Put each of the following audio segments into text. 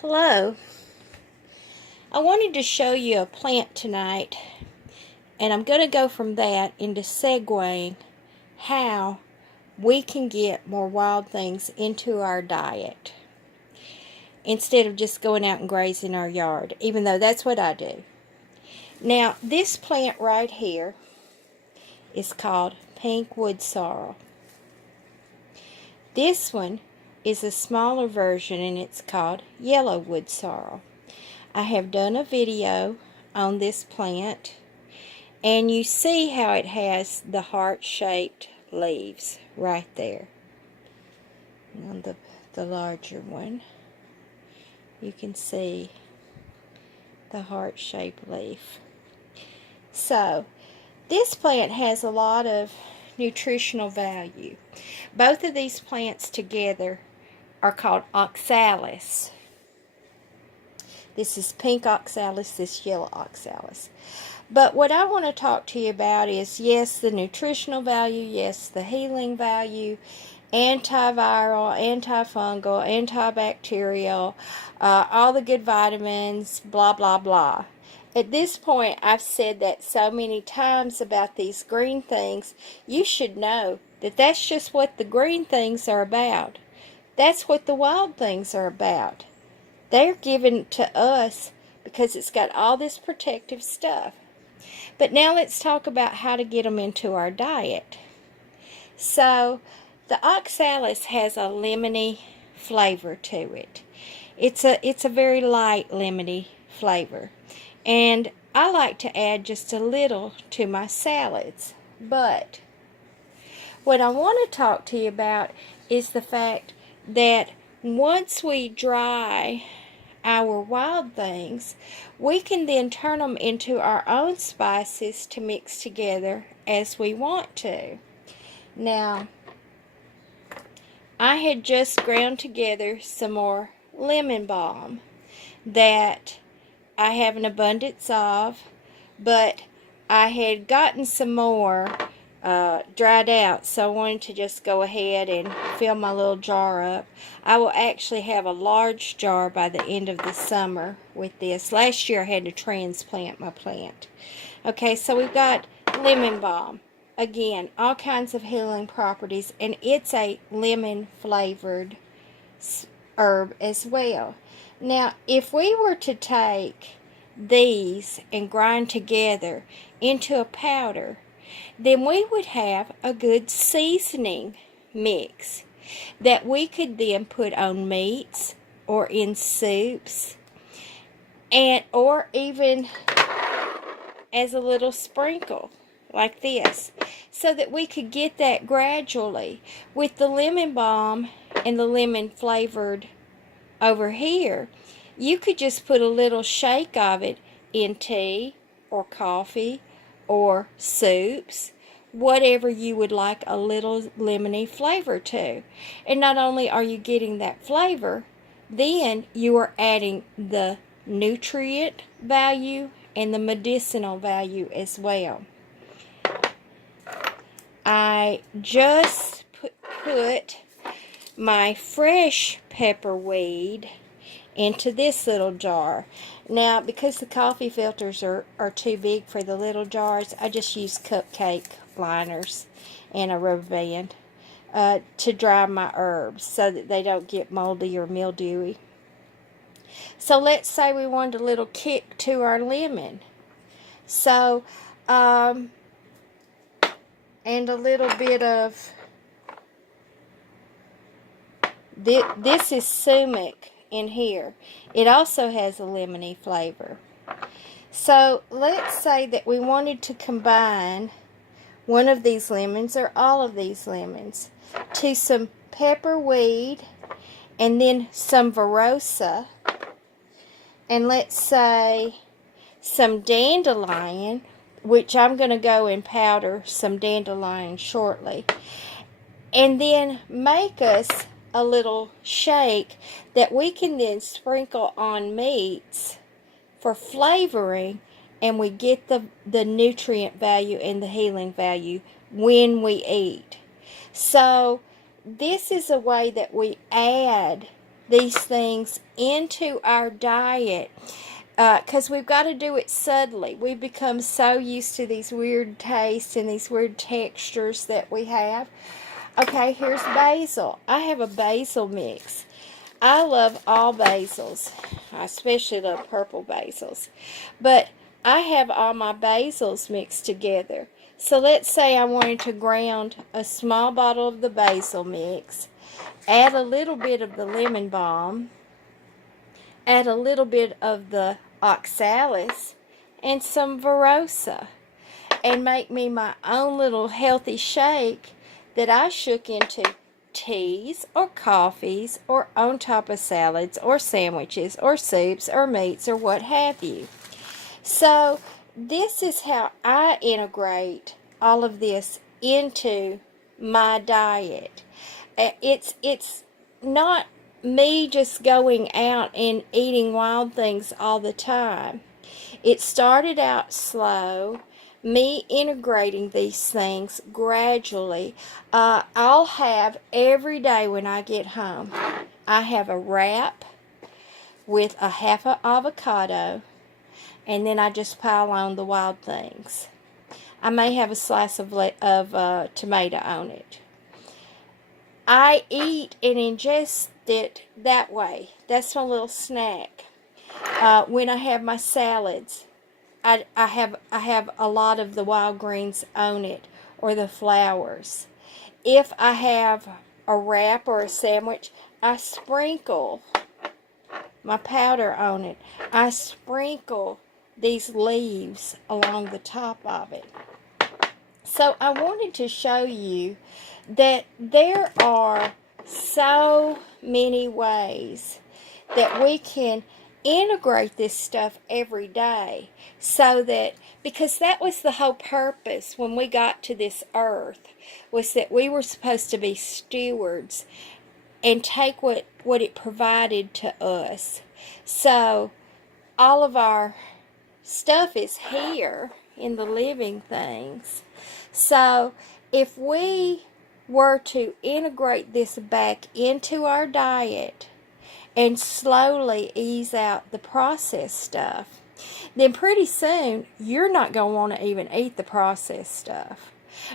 Hello. I wanted to show you a plant tonight, and I'm going to go from that into segueing how we can get more wild things into our diet instead of just going out and grazing our yard, even though that's what I do. Now, this plant right here is called pink wood sorrel. This one is a smaller version, and it's called yellow wood sorrel. I have done a video on this plant, and you see how it has the heart-shaped leaves right there. And on the larger one, you can see the heart-shaped leaf. So, this plant has a lot of nutritional value. Both of these plants together are called oxalis. This is pink oxalis, this yellow oxalis. But what I want to talk to you about is, yes, the nutritional value, yes, the healing value, antiviral, antifungal, antibacterial, all the good vitamins, blah, blah, blah. At this point, I've said that so many times about these green things, you should know that that's just what the green things are about. That's what the wild things are about. They're given to us because it's got all this protective stuff. But now let's talk about how to get them into our diet. So, the oxalis has a lemony flavor to it. It's a very light lemony flavor. And I like to add just a little to my salads. But what I want to talk to you about is the fact that once we dry our wild things, we can then turn them into our own spices to mix together as we want to. Now, I had just ground together some more lemon balm that I have an abundance of, but I had gotten some more dried out, so I wanted to just go ahead and fill my little jar up. I will actually have a large jar by the end of the summer with this. Last year I had to transplant my plant. Okay, so we've got lemon balm. Again, all kinds of healing properties, and it's a lemon flavored herb as well. Now, if we were to take these and grind together into a powder, then we would have a good seasoning mix that we could then put on meats or in soups, and or even as a little sprinkle like this, so that we could get that gradually. With the lemon balm and the lemon flavored over here, you could just put a little shake of it in tea or coffee or soups, whatever you would like a little lemony flavor to. And not only are you getting that flavor, then you are adding the nutrient value and the medicinal value as well. I just put my fresh pepperweed into this little jar. Now, because the coffee filters are too big for the little jars, I just use cupcake liners and a rubber band to dry my herbs so that they don't get moldy or mildewy. So let's say we wanted a little kick to our lemon. So, and a little bit of, this is sumac in here. It also has a lemony flavor. So let's say that we wanted to combine one of these lemons or all of these lemons to some pepperweed and then some verosa, and let's say some dandelion, which I'm going to go and powder some dandelion shortly, and then make us a little shake that we can then sprinkle on meats for flavoring, and we get the nutrient value and the healing value when we eat. So this is a way that we add these things into our diet because we've got to do it subtly. We've become so used to these weird tastes and these weird textures that we have. Okay, here's basil. I have a basil mix. I love all basils. I especially love purple basils. But I have all my basils mixed together. So let's say I wanted to ground a small bottle of the basil mix, add a little bit of the lemon balm, add a little bit of the oxalis, and some Verosa, and make me my own little healthy shake that I shook into teas or coffees or on top of salads or sandwiches or soups or meats or what have you. So this is how I integrate all of this into my diet. It's not me just going out and eating wild things all the time. It started out slow, me integrating these things gradually. I'll have every day when I get home, I have a wrap with a half an avocado, and then I just pile on the wild things. I may have a slice of tomato on it. I eat and ingest it that way. That's my little snack. When I have my salads, I have a lot of the wild greens on it or the flowers. If I have a wrap or a sandwich, I sprinkle my powder on it. I sprinkle these leaves along the top of it. So I wanted to show you that there are so many ways that we can integrate this stuff every day, so that, because that was the whole purpose when we got to this earth, was that we were supposed to be stewards and take what it provided to us. So all of our stuff is here in the living things. So if we were to integrate this back into our diet and slowly ease out the processed stuff, then pretty soon you're not going to want to even eat the processed stuff.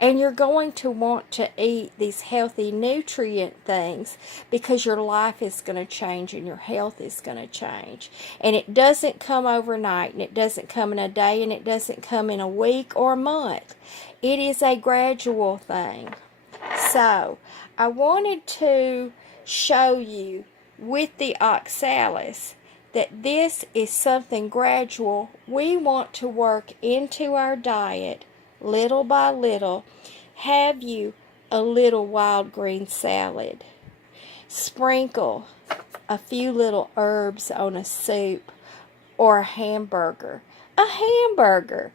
And you're going to want to eat these healthy nutrient things, because your life is going to change and your health is going to change. And it doesn't come overnight, and it doesn't come in a day, and it doesn't come in a week or a month. It is a gradual thing. So I wanted to show you with the oxalis that this is something gradual. We want to work into our diet little by little. Have you a little wild green salad. Sprinkle a few little herbs on a soup or a hamburger. A hamburger.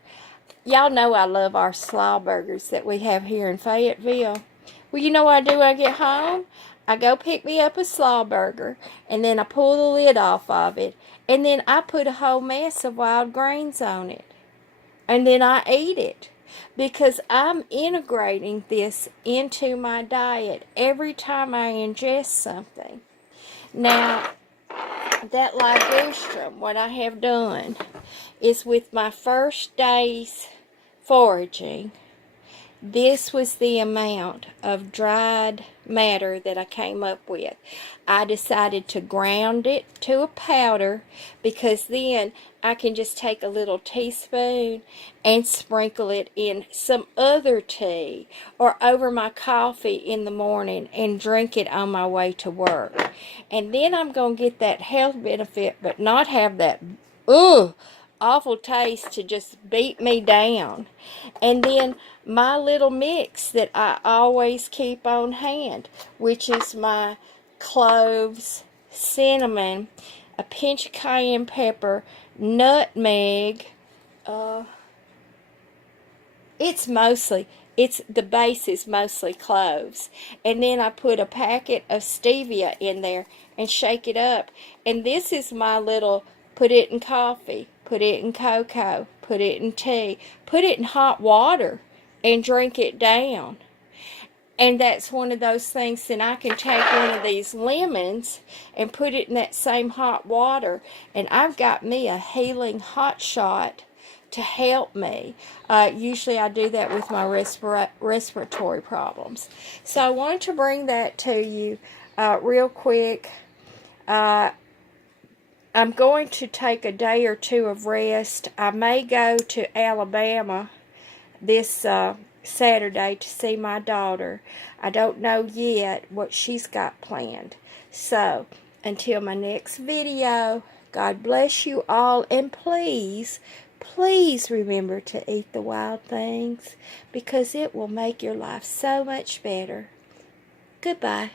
Y'all know I love our slaw burgers that we have here in Fayetteville. Well, you know what I do when I get home? I go pick me up a slaw burger, and then I pull the lid off of it, and then I put a whole mess of wild greens on it. And then I eat it, because I'm integrating this into my diet every time I ingest something. Now, that ligustrum, what I have done is, with my first day's foraging, this was the amount of dried matter that I came up with. I decided to ground it to a powder, because then I can just take a little teaspoon and sprinkle it in some other tea or over my coffee in the morning and drink it on my way to work. And then I'm going to get that health benefit, but not have that awful taste to just beat me down. And then my little mix that I always keep on hand, which is my cloves, cinnamon, a pinch of cayenne pepper, nutmeg. The base is mostly cloves. And then I put a packet of stevia in there and shake it up. And this is my little, put it in coffee, put it in cocoa, put it in tea, put it in hot water and drink it down. And that's one of those things, then I can take one of these lemons and put it in that same hot water, and I've got me a healing hot shot to help me. Usually I do that with my respiratory problems. So I wanted to bring that to you real quick. I'm going to take a day or two of rest. I may go to Alabama this Saturday to see my daughter. I don't know yet what she's got planned. So, until my next video, God bless you all, and please remember to eat the wild things, because it will make your life so much better. Goodbye.